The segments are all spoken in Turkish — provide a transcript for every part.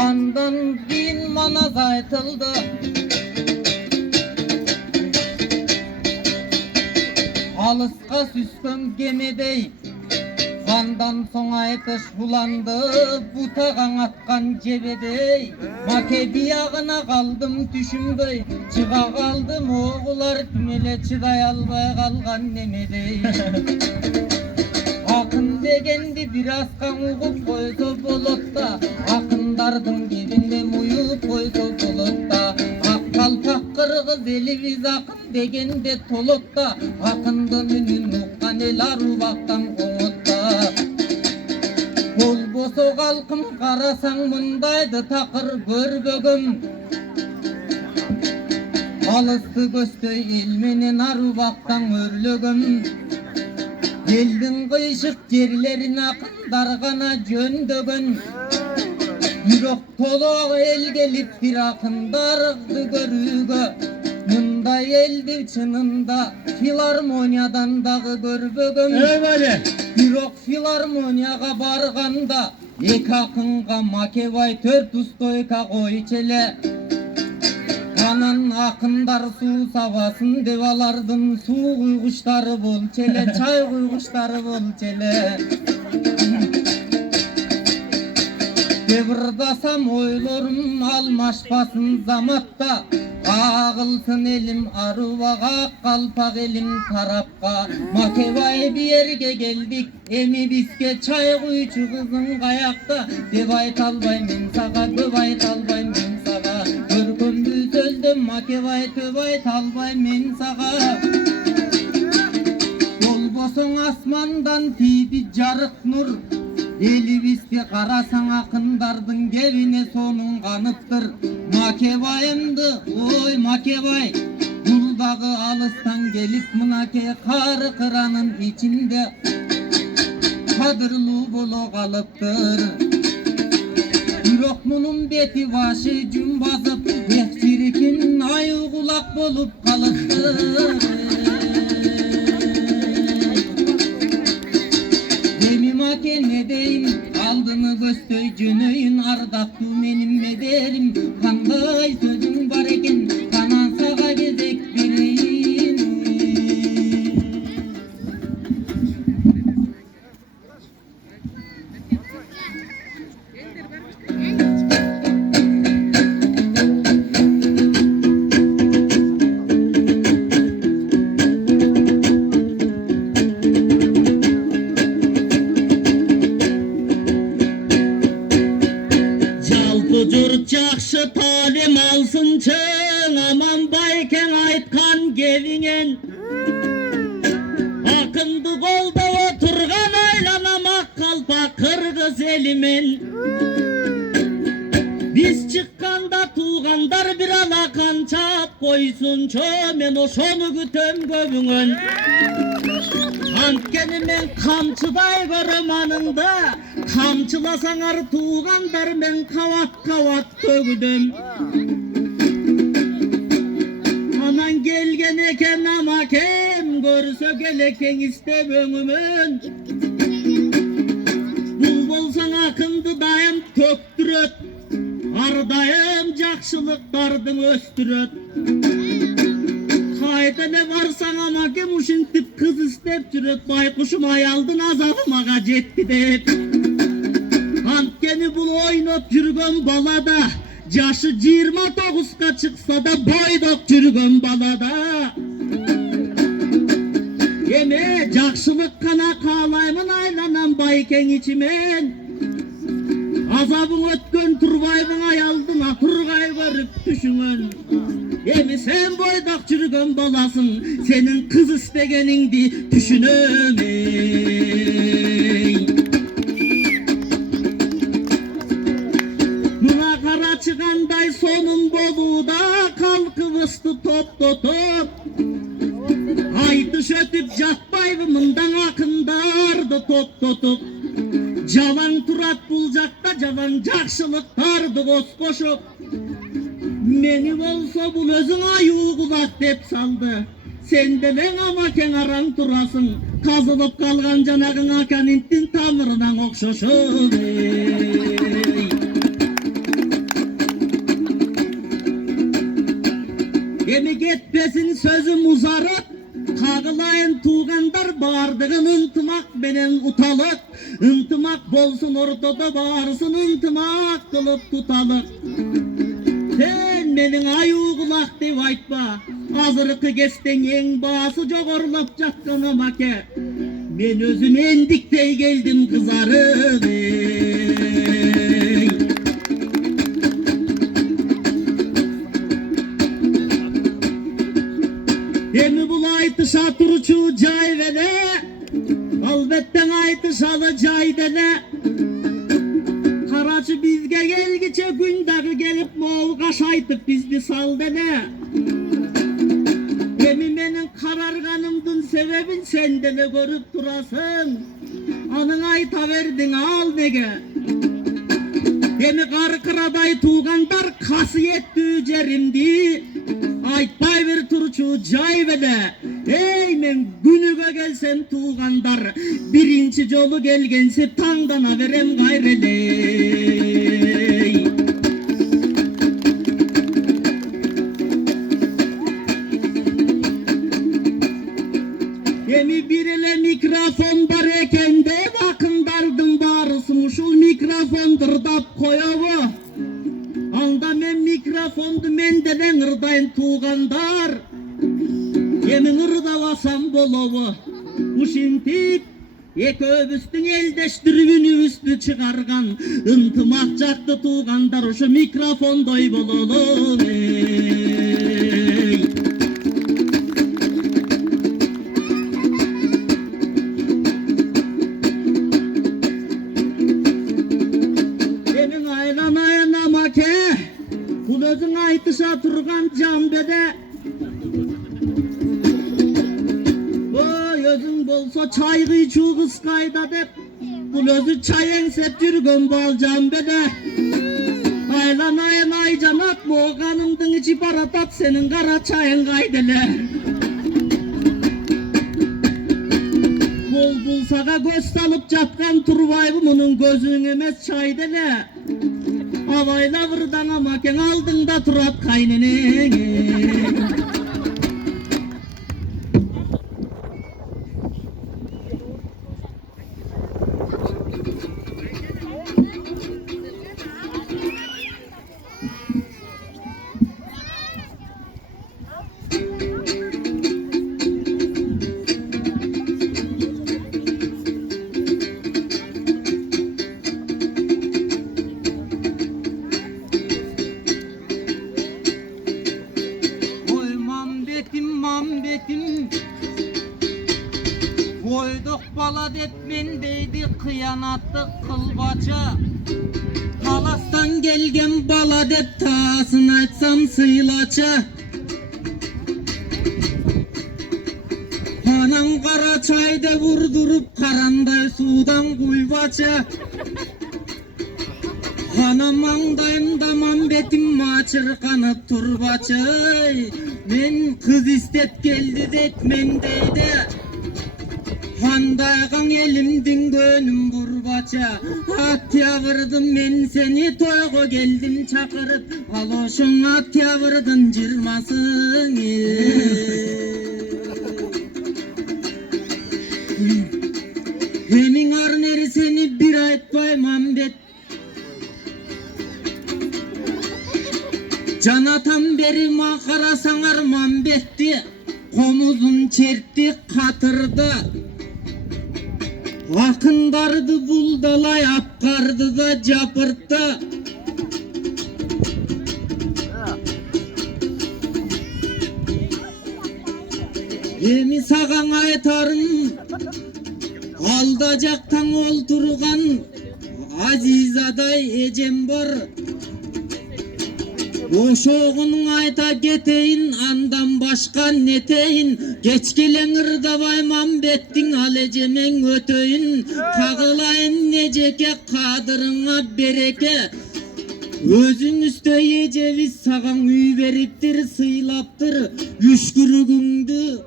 Andan keyin manaz aytıldı. Alıska süskön gemedey. Kandan soň aytış bulandı, butagan atkan jebedey. Make biyagına kaldım tüşümbey, çıga kaldım oğular tümele çıday albay kalgan nemedey. Akın degendi biraz kan ugup koysa bolotda, akındardım gebinde muyup koysa bolotda. Ak kalpak kırgız eli biz akın degende tolotda, akındı münün ukkan el arubaktan koğutta. Kol boso kalkım karasaң mındaydı takır görbөгüm. Alısты көstöy el menen arubaktan örlөгüm. Elдің kıyışık yerlerin akınдар gana jöndөгөн. Yürek tolu el gelip bir akındardı görügö. Mınday eldi çınında filarmoniyadan dağı görbөгüm. Yürek filarmoniyaga barganda ek akınga Makebay tört ustoyka koy çele. Kanan akınдар suu sabasın dep alardın, su kuyguşları bol çele, çay kuyguşları bol çele. Debırdasam oylorum almaşpasın zamatta, ağılsın elim aruvaga, kalpak elim tarapka. Makebay bir yerge geldik, emi bizge çay kuyucu kızın kayakta. Dep aytalbay men saga, dep aytalbay men saga. Görkümdü sözdüm Makebay töp aytalbay men saga. Yol bosoň asmandan tiydi jarık nur, elibizde karasaň akındardyň gebine sonun kanıptır. Makebayımdı oy Makebay, buldagı alıstan gelip mınake karı kıranın içinde kadırlı bolo kalıptır. Yürek munun beti başı cüm basıp, çirkin ayı kulak bolup kalıptır. Demi make ne deyim, aldını göstöy jönöyün ardaktu menim mederim. Kanday sözüm var eken, kanan saga gezek bilin. Jurt jakşı talim alsın çöň, aman bayken aytkan gelingen. Akındı kolda oturgan aylanamak kalpak kırgız elimen. Biz çıkkanda tuğandar bir alakan çap koysun çö, men oşonu kütöm göbüňön. Antkeni men kamçıday görüm anında, kamçılasaňar tuğandar men kavat kavat tögüdüm. Anan gelgen eken amakem, görse geleken istep öňümün. Bul bolsaň akındy dayım töktüröt, ardayım jakşılıklardyň östüröt. Hayda ne varsaň amakem uşintip kız istep jüröt, baykuşum ayaldın azabımaga jetdi dep. Antkeni bul oynop jürgön balada, jaşı 29'ga çıksa da boydop jürgön balada. Eme jakşılık kana kaalaymın aylanan bayken içimen. Azabın ötkön turbaybyň ayaldyna turgay görüp düşüňön. Emi sen boydaq jürgön balasın, senin kız istegeningdi düşünömey. Mına kara çıganday sonun boluda, kalkıbısty top top. Aytış ötüp jatpayby mından akındardy top top. Jalan turat buljakta jalan jakşılıklardy koşkoşup. Meni bolsa bul özüň ayuu kulak dep saldı. Sen deleň amakeň araň turasың, kazılıp kalgan janagın akaninttin tamırından okşoşup. Etmesin sözüm uzarıp, kağılayın tuğandar bardığın ıntımak benen utalık. Intımak bolsun ortada varsın, ıntımak kılıp tutalık. Sen menin ayu kulak dep aytma, azırkı kesten en baası jogorulap жатkanım ake. Men özüm endiktey geldim kızarıp ey. Emi bul aytışa turçu jay vele, albetten aytışalı jay dele. Karaçı bizge gelgiçe gün dağı gelip moğul kaşaytıp bizdi sal dele. Emi menin kararganımdın sebebin sen dele görüp durasın. Anın ayta verdin al nege. Emi karkıraday tuğandar kasiyetli jerimdi. Aytpay bir turçu jay bele. Ey men günüge gelsem tuğandar, birinci jolu gelgense tangdana verem gayreley. Emi bir ele mikrofon bar eken de vakındardın barısın uşul mikrofondur dap koyavu. Anda men mikrofondu mendelen ırdayın tuğandar. Emin ırdavasam bolovu. Uşintip eköbüstün eldeştiribini üstü çıkargan. Intımak jaktı tuğandar uşu mikrofondoy bololum ey. Emin aylanayın amake, kul özün aytışa turgan jambede. Özün bolsa çay kıyçu kıskayda dep, kul özü çay ensep jürgön bal jambede. Aylanayın aycanat, moğanımdın içi baratat, senin kara çayın gaydele. Kol bulsaga göz salıp jatkan turbayı bunun gözün emes çay dele. Avayla vırdan amaken aldığında turat kaynene. Koyduk bala dep mendeydi kıyanatlı kılbaça. Talastan gelgen bala dep tasın açsam sıylaça. Anam kara çayda vurdurup karanday sudan kuybaça. Anam mangdayımda mambetim maçırkanıp turbaçay. Men kız istep geldi det mendeydi. Handaygan elimdin gönüm burbaça. At yavırdım men seni toyga geldim çakırıp. Aloşun at yavırdın jirmasın Hemin arneri seni bir aytpay mambet. Canatan beri makara sanar mambetti. Komuzun çertti katırdı. Akındardı buldalay apkardı da japırttı. Emi sagan aytarım, aldacaktan olturgan azizaday ecem var. Oşoğunun ayta geteyin, andan başka neteyin. Geç gelen ırdavay mambettin alecemen ötöyin. Kağılayın neceke kadırına bereke. Özün üstöye ceviz sagan üy veriptir, sıylaptır. Üçkürügündü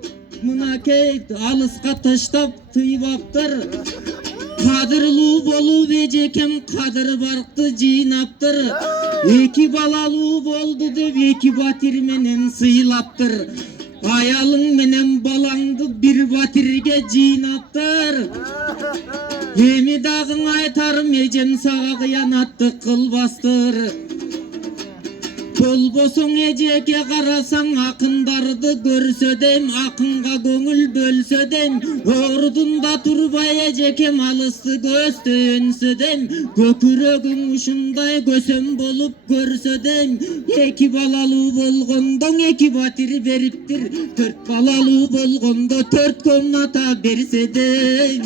mınake alıska taştap tıybaptır. Kadırlı bolu vecekem kadır barktı cinaptır. İki balalı boldu dep iki batirmenen sıylaptır. Ayalın menen balаңды bir batirge jinattır. Emi dağın aytarım ecem sağa kıyanatты kılbastır. Bolbosoң ejeke karasaң akındardı görсөдем, akınga көңүл bölsödem. Ordunda turbay ejekem alысты көстө өнсөdem. Көкүрөгүң ушундай көсөм болуp көрсөdem. Эки балалуу болгондоң эки батир бериптир. Төрт балалуу болгондо төрт комната берседем.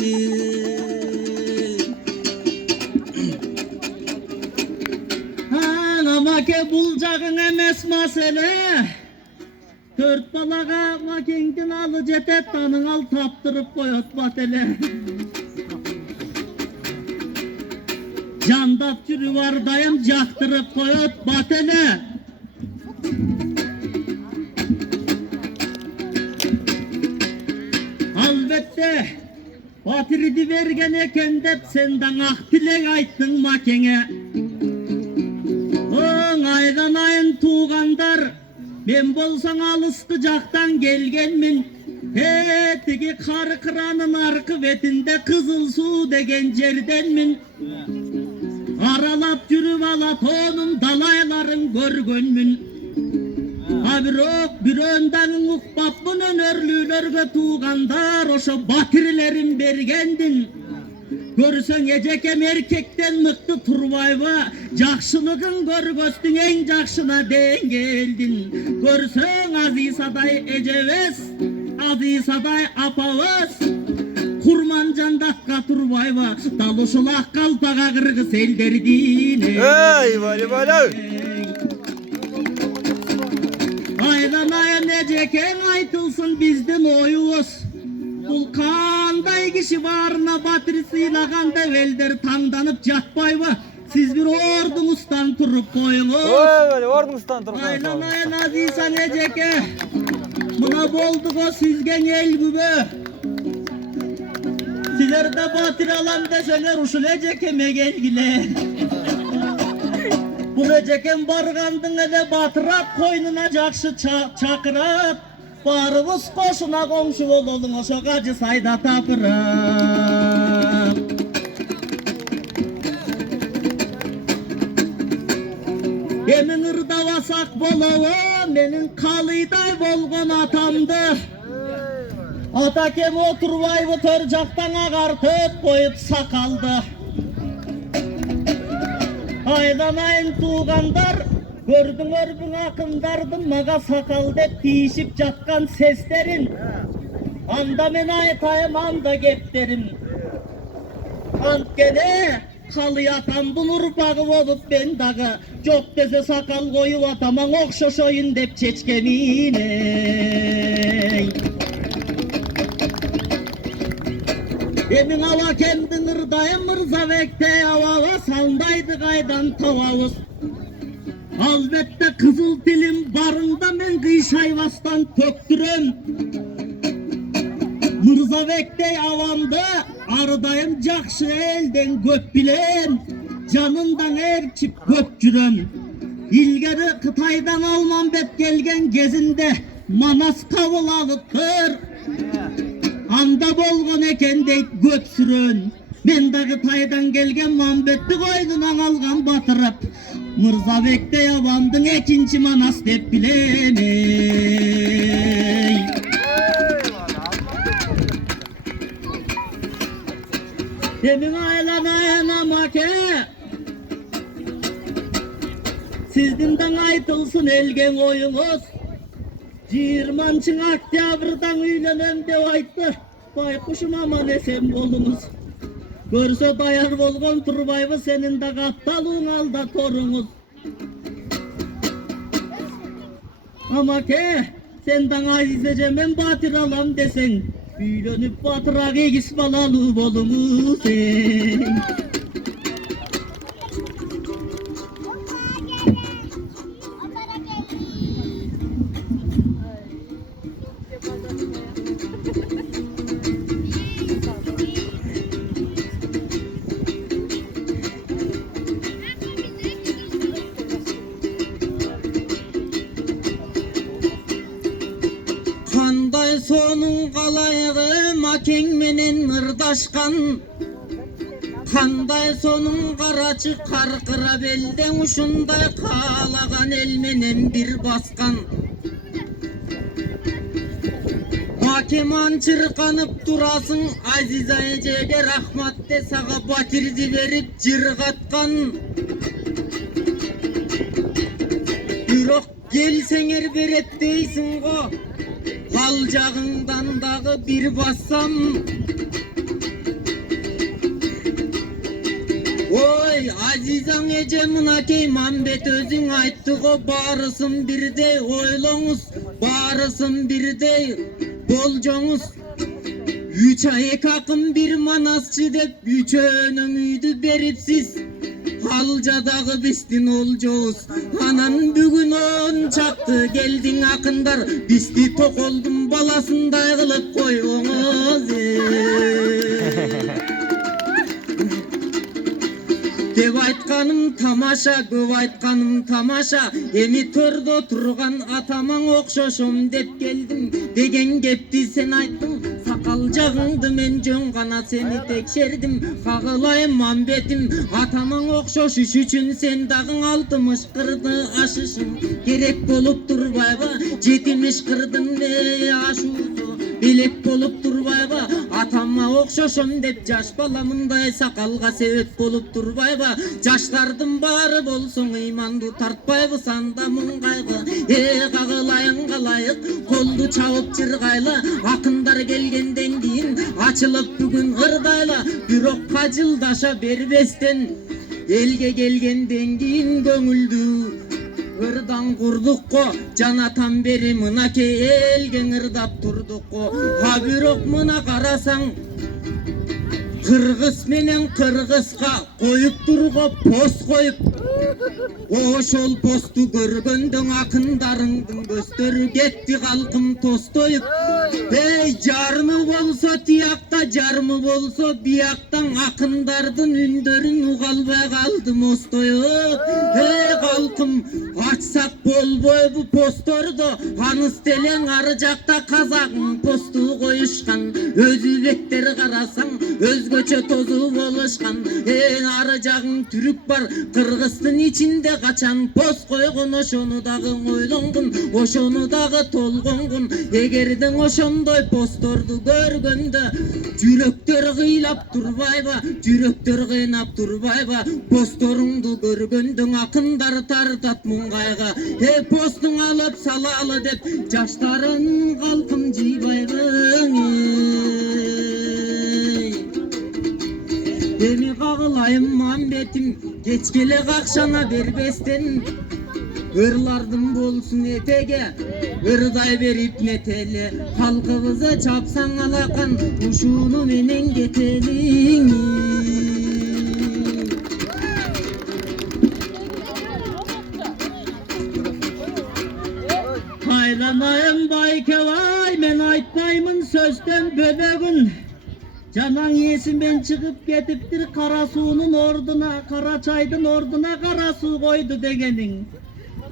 Make bulacağın emes mesele. Dört balaga makengden alı cetet tanın al taptırıp koyot batele. Candap çürü vardayım caktırıp koyot batele. Albatta batiridi vergen eken dep senden ak dilek ayttın makenge. Aydan ayın tuğandar, ben bolsang alısты jaktan gelgenmin. Tigi karı kıranın arka betinde kızıl su degen jerdenmin. Aralap жүрүп Alatonun dalayların görgönmün. Abirok büröndanın ukpapmın önörlülörge tuğandar, oşo batirlerin bergendin. Görsöň ejekem erkekten mıktı turbayba, jakşılыгын görgöstüň en jakşına den geldin. Görsöň azisaday ejebes, azisaday apabız, kurmanjandatka turbayba, daluşulak kalpaga kırgız elderdin. Ey vali vali. Aydan ayın ejekem aytılsın bizdin oyubuz. Bul kanday kişi barına batırı sıylaganda velder tangdanıp jatpayba. Siz bir ordunuzdan turup koyuңuz. Oy, ordunuzdan turup koyuңuz. Aylanayın azisan ejeke. Mına boldugo sizgen el gübü. Siler de batır alam deseler uşul ejekeme gelgile. Bu ejekem bargandın ele batırap koynuna jakşı çakırap. Barыбыз koşuna komşu olalım oşo gacı sayda tapırap. Emin ırdavasak bolawa, menin kalıyday bolgon atamdı. Atakem oturbayı tör jaktan agartıp koyup sakaldı. Aydan ayın tuğandar, gördüңөр büň akındardın maga sakal dep tiyişip jatkan seslerin. Anda men aytayım anda geplerim. Antkene kalı atamdın urpagı bolup ben dagı. Jok dese sakal koyup atamaň okşoşoyun dep çeçkemine. Emin alakemdin ırdayım Mırzabek'te avava sandaydı kaydan tavavuz. Albatta kızıl dilim barında men kıyşayvastan töktürüm. Mırzabek'te avamda arıdayım jakşı elden köp bilem. Canından erçip köp jürüm. İlgeri Kıtaydan Alman bet gelgen gezinde manas kabul alıptır. Anda bolgon eken deyt köp sürün. Men de Kıtaydan gelgen Mambetli koydunan algan batırıp. Mırzabek'te yabandın ekinci manas dep bilemey. Demin aylan ayanamak Sizdinden aytılsın elgen oyuңuz. 20 oktyabrdan üylenen dep aytты. Baykuşum aman esen bolunuz. Görse dayar bolgon turbayby senin de kaptaluň alda toruňuz. Ama senden azizeje men batir alam desen, üýlenip batyrak egis balalı bolunuz sen. адашкан кандай сонун карачы каркырап элдең ушундай каалаган эл менен бир баскан макеман чырканып турасың азиза эжеге рахмат де сага батирди берип жыргаткан бирок келсеңер берет дейсиң го ал жагыңдан дагы бир бассам ой азизаң эже мынакей мамбет өзүң айтты го баарысын бирдей ойлоңуз баарысын бирдей болжоңуз 3 ай 2 акым 1 манасчы деп үчөөнүң үйдү берипсиз ал жадагы биздин олжобуз анан бүгүн он чакты келдиң акындар бизди токолдун баласындай кылып койгоңуз деп айтканым тамаша көп айтканым тамаша эми төрдө турган атамаң окшошом деп келдим деген кепти сен айттың сакал жагыңды мен жөн гана сени текшердим кагылайым мамбетим атамаң окшошуш үчүн сен дагы 60 кырды ашышың керек болуп турбайбы 70 кырдың ашуусу билек болуп турбайбы атама окшошом деп жаш баламындай сакалга себеп болуп турбайбы жаштардын баары болсоң ыйманды тартпайбыз анда муңгайбы кагылайың калайык колду чабып жыргайлы акындар келгенден кийин ачылып бүгүн ырдайлы бирок кажылдаша бербестен элге келгенден кийин көңүлдү ырдан курдук го жанатан бери мынакей элге ырдап турдук го а бирок мына карасаң кыргыз менен кыргызга коюп турго пост коюп ошол посту көргөндөн акындарыңдын көздөрү кетти калкым тостоюп жарымы болсо тиякта жарымы болсо бияктан акындардын үндөрүн уга албай калдым остоюп калкым ачсак болбойбу постторду аныс делең ары жакта казагың посту коюшкан өзбектер карасаң өзгөчө тозу болушкан ары жагың түрүк бар кыргыздын ичинде качан пост койгон ошону дагы ойлонгун ошону дагы толгонгун эгердең ошондой постторду көргөндө жүрөктөр кыйлап турбайбы жүрөктөр кыйнап турбайбы постторуңду көргөндө акындар тартат муңгайга постуң алып салалы деп жаштарын калкым жыйбайбы эми кагылайым мамбетим кечкеле акчаны бербестен ырлардын болсун этеге ырдай берип метели калкыбызды чапсаң алакан ушуну менен кетелиң Kaylanayım baykevay men aytmayмын сөздөн бөлөгүн Жанаң есімен çıkıp кетиптир кара суунун ордуна кара чайдын ордуна кара суу койду дегениң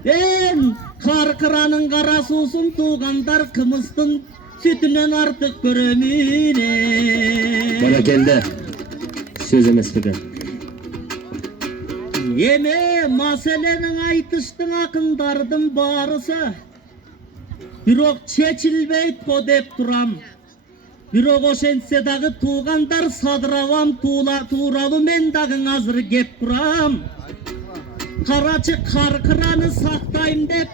мен каркыранын кара суусун туугандар кымыздын сүтүнөн артык көрөмүн Barakende söz emez peki. Эме маселенин айтыштын акындардын баарысы бирок чечилбейт го деп турам. Бирок ошентсе дагы туугандар садыравам тууралуу мен дагы азыр кеп турам. Карачы каркыраны сактайм деп,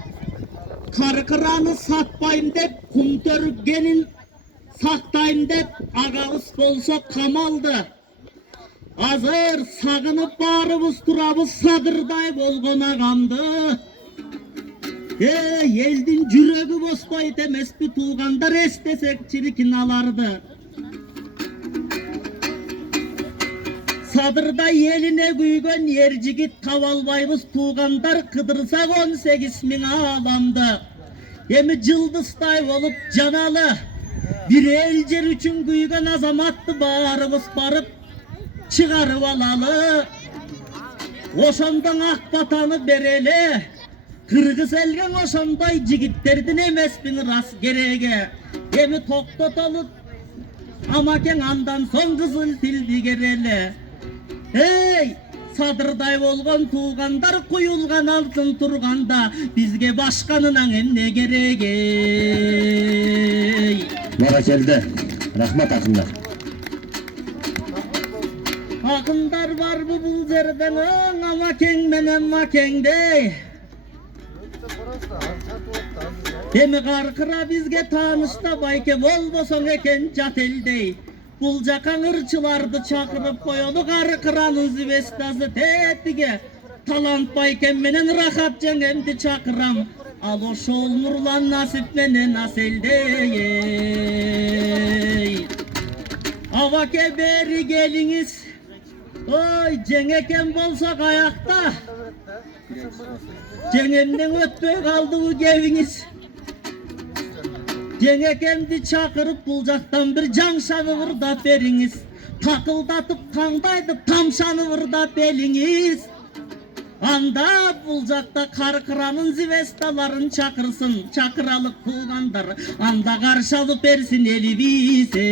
каркыраны сатпайм деп, кум төргенин сактайм деп агабыз болсо камалды. Азыр сагынып баарыбыз турабыз садырдай болгон агамды. Елдин жүрөгү боспойт эмеспи туугандар эстесек чиркин аларды. Садырдай элине күйгөн ер жигит таба албайбыз туугандар кыдырсак 18.000 адамды. Эми жылдыздай болуп жаналы бир эл жер үчүн күйгөн азаматты баарыбыз барып чыгарып алалы. Ошондон ак батаны берели. Кыргыз элге ошондой жигиттердин эмеспин рас кереги. Эми токтотолу Amaken andan son kızıl tildi gerele. Hey! Sadırday bolgon tuğandar kuyulgan altın turganda bizge başkanынан emne gerek ey. Barakelde. Rahmat akınlar. Akınдар var bu жерден Amaken menen makengde. Demi karkıra bizge tanışta bayke bolboson eken jat eldey. Buljakan ırçılardı çakırıp koyolu karkıranın zivestası tettige. Talant bayken menen rahat jengемди çakıram. Al o şol nurlan nasip menen aseldey. Avake beri geliniz. Oy jengeken bolsak ayakta. Jengemden ötpöy kaldı bu geviniz. Jengekemdi çakırıp buljaktan bir janşanı vırdat beriniz. Takıldatıp tangdaydı tamşanı vırdat beliniz. Anda buljakta karkıranın zivestaların çakırsın. Çakıralık tuğandar anda karşı alıp bersin eli bize.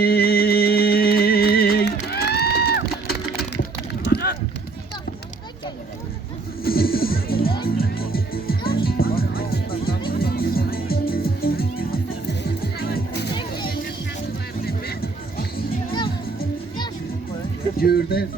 Yürde